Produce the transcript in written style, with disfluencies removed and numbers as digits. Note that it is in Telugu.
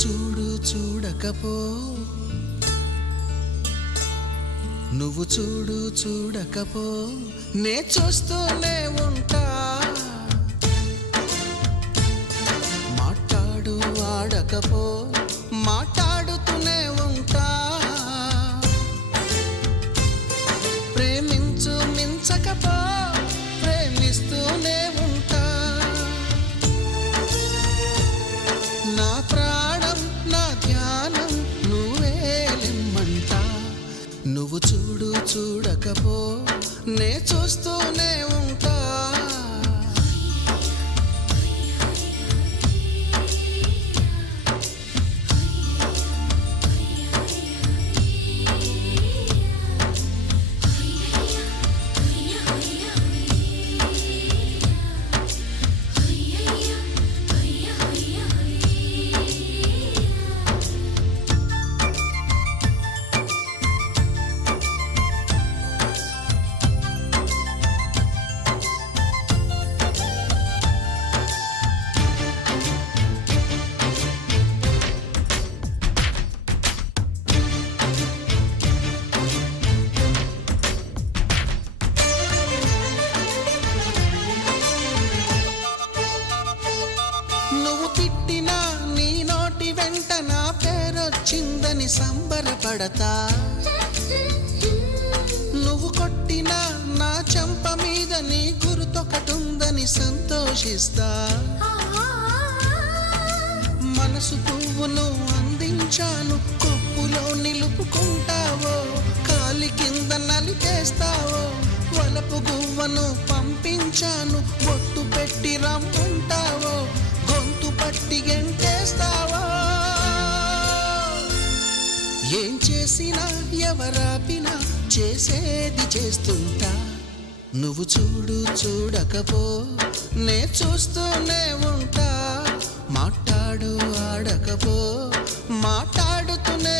చూడు చూడకపో, నువ్వు చూడు చూడకపో, నే చూస్తూనే ఉంటా. మాట్లాడు ఆడకపో, మాట్లాడుతూనే ఉంటా. ప్రేమించు మించకపో, ప్రేమిస్తూనే ఉంటా. నా ప్రాణం నా ధ్యానం నువ్వేలిమ్మంటా. నువ్వు చూడు చూడకపో, నే చూస్తూనే ఉంటా. నువ్వు తిట్టినా నీ నోటి వెంట నా పేరొచ్చిందని సంబరపడతా. నువ్వు కొట్టినా నా చెంప మీద నీ గుర్తొకటుందని సంతోషిస్తా. మనసు పువ్వును అందించాను, కొప్పులో నిలుపుకుంటావో, కాలి కింద నలిపేస్తావో. వలపు గువ్వను పంపించాను, బొట్టు పెట్టి రమ్మంటావో, గొంతు పట్టి గెంటేస్తావో. ఏం చేసినా ఎవరాపినా చేసేది చేస్తుంటా. నువ్వు చూడు చూడకపో, నే చూస్తూనే ఉంటా. మాట్లాడు ఆడకపో, మాట్లాడుతూనే